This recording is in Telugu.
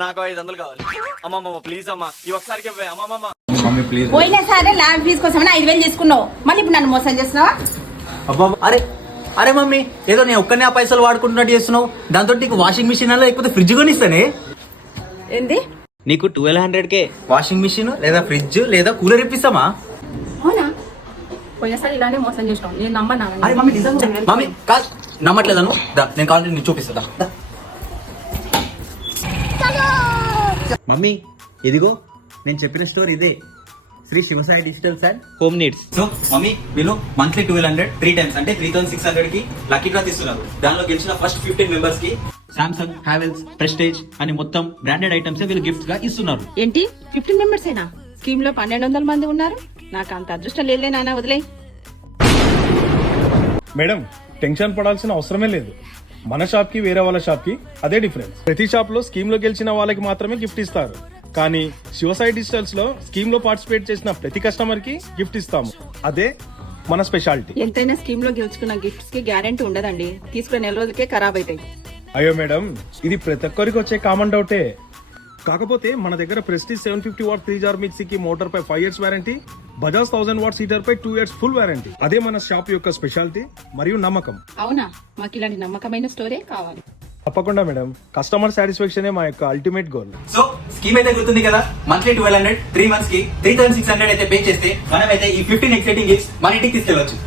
నాకు 500 కావాలి. అమ్మమ్మ ప్లీజ్ అమ్మా, ఈ ఒకసారికి ఇవ్వే అమ్మమ్మ. Mummy please. పోయినా సరే ల్యాబ్ ఫీజు కోసం 5,000 తీసుకున్నావు, మళ్ళీ ఇప్పుడు నన్ను మోసం చేస్తున్నావా? అబ్బా అరే అరే మమ్మీ, ఏదో నేను ఒక్కనే ఆ పైసలు వాడుకుంటున్నట్టు చేస్తున్నావు. దాంతో నీకు వాషింగ్ మిషన్ అలా లేకపోతే ఫ్రిడ్జ్ కొనిస్తానే. ఏంది? నీకు 1200K వాషింగ్ మిషన్ లేదా ఫ్రిడ్జ్ లేదా కూలర్ ఇప్పిస్తామా? అవునా? పోయినసారి ఇలానే మోసం చేసినావు, నేను నమ్మనా? అరే మమ్మీ నిజంగా మమ్మీ కాదు, నమ్మట్లేదను. నేను కావాలంటే నీకు చూపిస్తా. మమ్మీ ఇదిగో నేను చెప్పిన స్టోర్ ఇదే, Shri Sivasai digitals and home needs. So mummy వీళ్ళు మంత్లీ 1200 3 టైమ్స్ అంటే 3600 కి లక్కీ డ్రా తీస్తున్నారు. దానిలో గెలిచిన ఫస్ట్ 15 మెంబర్స్ కి సామ్సంగ్, హావెల్స్, ప్రెస్టేజ్ అని మొత్తం బ్రాండెడ్ ఐటమ్స్ వీళ్ళు గిఫ్ట్ గా ఇస్తున్నారు. ఏంటి 15 మెంబర్స్ అయినా? స్కీమ్ లో 1200 మంది ఉన్నారు. నాకు అంత అదృష్టం లేదులే నాన్న, వదిలే. మేడం టెన్షన్ పడాల్సిన అవసరమే లేదు. మన షాప్ కి వేరే వాళ్ళ షాప్ కి అదే డిఫరెన్స్. ప్రతి షాప్ లో స్కీమ్ లో గెలిచిన వాళ్ళకి మాత్రమే గిఫ్ట్ ఇస్తారు, కానీ శివసాయి డిజిటల్స్ లో స్కీమ్ లో పార్టిసిపేట్ చేసిన ప్రతి కస్టమర్ కి గిఫ్ట్ ఇస్తాము. అదే మన స్పెషాలిటీ. ఎంతైనా స్కీమ్ లో గెలుచుకున్న గిఫ్ట్స్ కి గ్యారెంటీ ఉండదండి, తీసుకున్న నెల రోజులకే ఖరాబ్ అవుతాయి. అయ్యో మేడం, ఇది ప్రతి ఒక్కరికి వచ్చే కామన్ డౌటే. కాకపోతే మన దగ్గర ప్రెస్టీజ్ 750 వాట్ 3 జార్ మిక్సీ కి మోటార్ పై 5 years warranty, Bajaj 1000 watt heater పై 2 years ఫుల్ వారంటీ. అదే మన షాప్ యొక్క స్పెషాలిటీ మరియు నమ్మకం. అవునా? మాకు ఇలాంటి నమ్మకమైన స్టోరే కావాలి. తప్పకుండా మేడం, కస్టమర్ సాటిస్ఫాక్షన్ మా యొక్క అల్టిమేట్ గోల్. సో స్కీమ్ అయితే గుర్తుంది కదా, మంత్లీ 1200 3 మంత్స్ కి 3600 అయితే పే చేస్తే మనమైతే ఈ 15 ఎక్సైటింగ్ గిఫ్ట్స్ మన ఇంటికి తీసుకెళ్లొచ్చు.